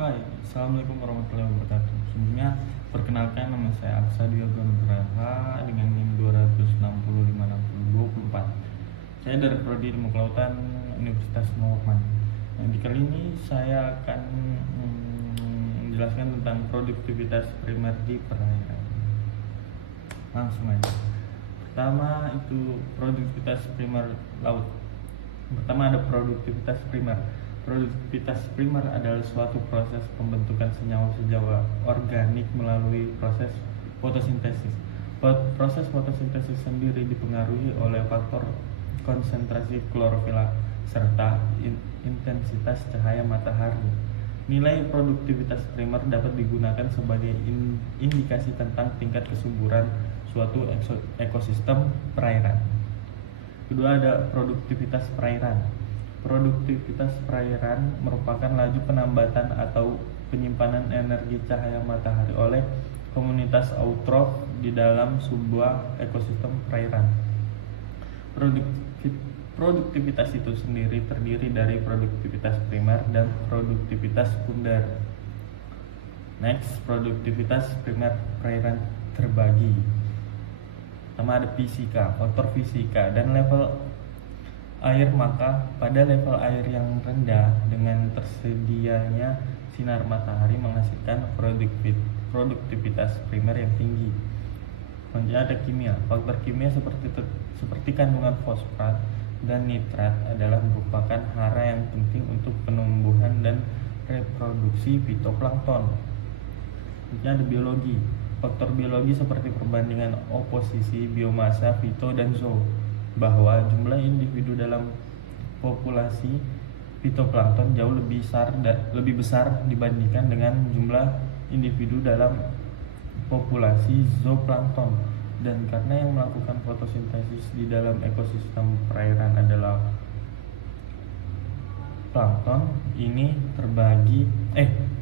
Hai, Assalamualaikum warahmatullahi wabarakatuh. Sebelumnya, perkenalkan nama saya Aksa Diogo Nugraha dengan NIM 2605624. Saya dari Prodi Ilmu Kelautan Universitas Muhammad. Nah, di kali ini saya akan menjelaskan tentang produktivitas primer di perairan. Langsung aja. Pertama itu produktivitas primer laut. Pertama ada produktivitas primer. Produktivitas primer adalah suatu proses pembentukan senyawa-senyawa organik melalui proses fotosintesis. Proses fotosintesis sendiri dipengaruhi oleh faktor konsentrasi klorofila serta intensitas cahaya matahari. Nilai produktivitas primer dapat digunakan sebagai indikasi tentang tingkat kesuburan suatu ekosistem perairan. Kedua ada produktivitas perairan. Produktivitas perairan merupakan laju penambatan atau penyimpanan energi cahaya matahari oleh komunitas eutrof di dalam sebuah ekosistem perairan. Produktivitas itu sendiri terdiri dari produktivitas primer dan produktivitas sekunder. Next, produktivitas primer perairan terbagi. Pertama ada fisika, faktor fisika dan level air. Maka pada level air yang rendah dengan tersedianya sinar matahari menghasilkan produktivitas primer yang tinggi. Kemudian ada kimia. Faktor kimia seperti kandungan fosfat dan nitrat adalah merupakan hara yang penting untuk penumbuhan dan reproduksi fitoplankton. Kemudian ada biologi. Faktor biologi seperti perbandingan oposisi biomasa fito dan zoo, bahwa jumlah individu dalam populasi fitoplankton jauh lebih besar dibandingkan dengan jumlah individu dalam populasi zooplankton. Dan karena yang melakukan fotosintesis di dalam ekosistem perairan adalah plankton, ini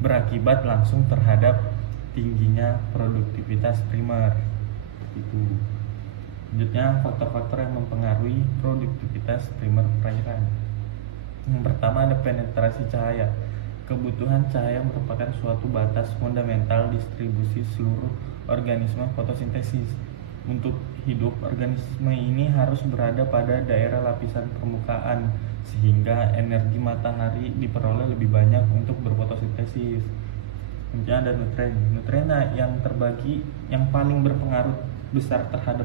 berakibat langsung terhadap tingginya produktivitas primer. Itu. Selanjutnya, faktor-faktor yang mempengaruhi produktivitas primer perairan. Yang pertama ada penetrasi cahaya. Kebutuhan cahaya merupakan suatu batas fundamental distribusi seluruh organisme fotosintesis. Untuk hidup, organisme ini harus berada pada daerah lapisan permukaan sehingga energi matahari diperoleh lebih banyak untuk berfotosintesis. Kemudian ada nutrien. Nutrien yang terbagi yang paling berpengaruh besar terhadap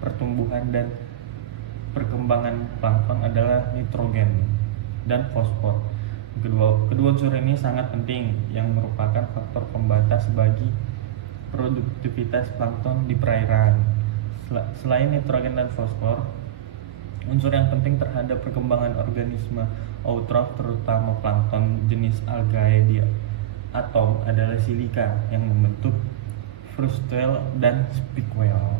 pertumbuhan dan perkembangan plankton adalah nitrogen dan fosfor. Kedua unsur ini sangat penting yang merupakan faktor pembatas bagi produktivitas plankton di perairan. Selain nitrogen dan fosfor, unsur yang penting terhadap perkembangan organisme eutrof terutama plankton jenis algae di atom adalah silika yang membentuk frustule dan spikewell.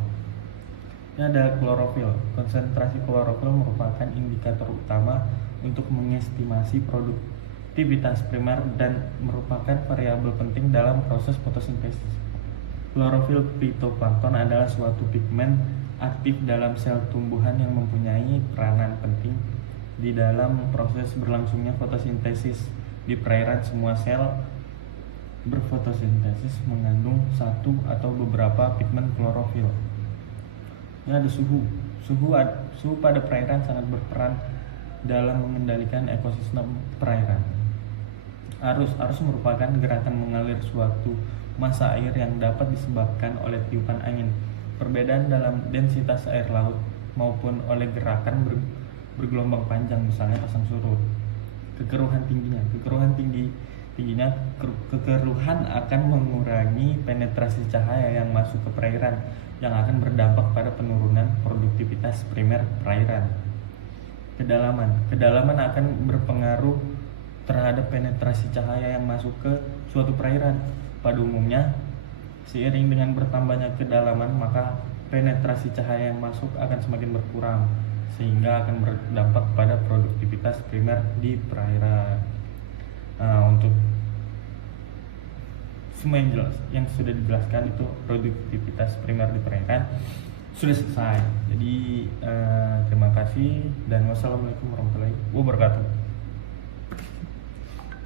Ini ada klorofil. Konsentrasi klorofil merupakan indikator utama untuk mengestimasi produktivitas primer dan merupakan variabel penting dalam proses fotosintesis. Klorofil fitoplankton adalah suatu pigmen aktif dalam sel tumbuhan yang mempunyai peranan penting di dalam proses berlangsungnya fotosintesis. Di perairan, semua sel berfotosintesis mengandung satu atau beberapa pigmen klorofil. Ini ada suhu. Suhu pada perairan sangat berperan dalam mengendalikan ekosistem perairan. Arus merupakan gerakan mengalir suatu massa air yang dapat disebabkan oleh tiupan angin, perbedaan dalam densitas air laut, maupun oleh gerakan bergelombang panjang, misalnya pasang surut. Kekeruhan tingginya kekeruhan akan mengurangi penetrasi cahaya yang masuk ke perairan, yang akan berdampak pada penurunan produktivitas primer perairan. Kedalaman akan berpengaruh terhadap penetrasi cahaya yang masuk ke suatu perairan. Pada umumnya, seiring dengan bertambahnya kedalaman, maka penetrasi cahaya yang masuk akan semakin berkurang, sehingga akan berdampak pada produktivitas primer di perairan. Untuk semua yang sudah dijelaskan itu produktivitas primer di perairan sudah selesai. Jadi terima kasih dan wassalamualaikum warahmatullahi wabarakatuh.